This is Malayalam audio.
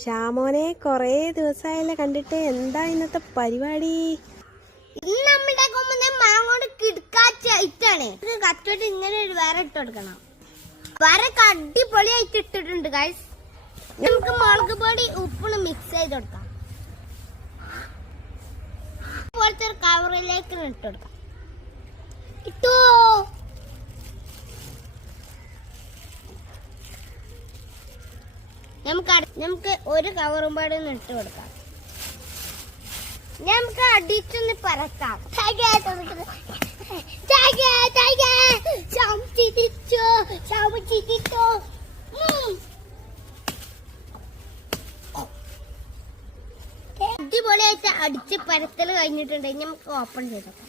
ശ്യാമോനെ കൊറേ ദിവസമായല്ലേ കണ്ടിട്ട്. എന്താ ഇന്നത്തെ പരിപാടി? ഇന്ന് നമ്മുടെ മാങ്ങോട് കിടക്കാച്ചാണ്. കച്ചോട്ട് ഇങ്ങനെ ഒരു വേറെ ഇട്ട് കൊടുക്കണം. വേറെ അടിപൊളിയായിട്ട് ഇട്ടിട്ടുണ്ട് ഗൈസ്. നമുക്ക് മുളക് പൊടി ഉപ്പിന് മിക്സ് ചെയ്ത് കൊടുക്കാം. പോലത്തെ ഒരു കവറിലേക്ക് ഇട്ട് കൊടുക്കാം. ഇട്ടോ നമുക്ക് ഒരു കവറും പാടി ഇട്ട് കൊടുക്കാം. നമുക്ക് അടിച്ചൊന്ന് പറക്കാം. അടിപൊളിയായിട്ട് അടിച്ച് പരത്തല് കഴിഞ്ഞിട്ടുണ്ടെങ്കിൽ നമുക്ക് ഓപ്പൺ ചെയ്തോക്കാം.